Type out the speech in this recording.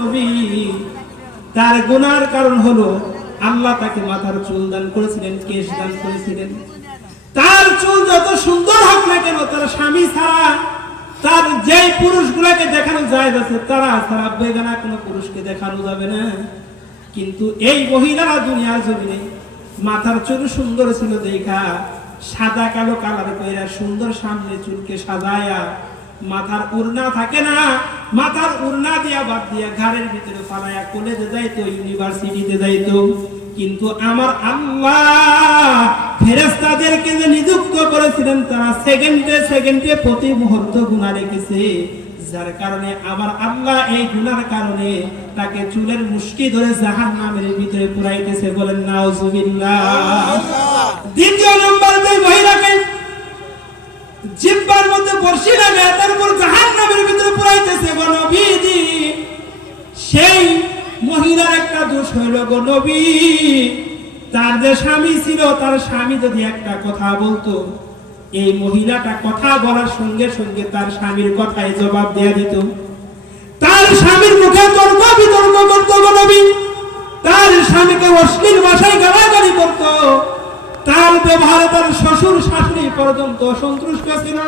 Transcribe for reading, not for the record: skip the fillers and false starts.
নবী তার গুনার কারণ হলো আল্লাহ তাকে মাথার চুল দান করেছিলেন, কেশ দান করেছিলেন। তার চুল যত সুন্দর হোক না কেন, তার স্বামী ছাড়া, তার যে পুরুষগুলোকে দেখানো যায় তারা ছাড়া বেগানা কোনো পুরুষকে দেখানো যাবে না। কিন্তু এই মহিলারা দুনিয়ার জমিনে মাথার চুল সুন্দর ছিল দেখা সাদা কালো কালার কইরা সুন্দর সামনে চুলকে সাজায়া, মাথার উড়না থাকে না, মাথার উড়না দিয়া বাদ দিয়া ঘাড়ের ভিতরে ফালায়া কলেজে যাইতো, ইউনিভার্সিটিতে যাইতো। কিন্তু আমার আল্লাহ ফেরেশতাদেরকে যে নিযুক্ত করেছিলেন, তারা সেকেন্ডে সেকেন্ডে প্রতি মুহূর্ত গুনাহ রেখেছে। যার কারণে আমার আল্লাহ এই গুনার কারণে তাকে চুলের মুষ্টি ধরে জাহান্নামের ভিতরে পুরাইতেছে। বলেন নাউজুবিল্লাহ। দ্বিতীয় নম্বর, দুই মহিলাকে জিহ্বার মধ্যে বর্ষি লাগে তারপর জাহান্নামের ভিতরে পুরাইতেছে। গো নবীজি, সেই মহিলার একটা দোষ হইল গো নবী, তার যে স্বামী ছিল, তার স্বামী যদি একটা কথা বলতো, এই মহিলাটা কথা বলার সঙ্গে সঙ্গে তার স্বামীর কথায় জবাব দেয়া দিত। তার স্বামীর মুখে তর্ক বিতর্ক করত গো নবী, তার স্বামীকে অশ্লীল ভাষায় গালাগালি করত, তার ব্যবহারে তার শ্বশুর শাশুড়ি পর্যন্ত সন্তুষ্ট ছিল।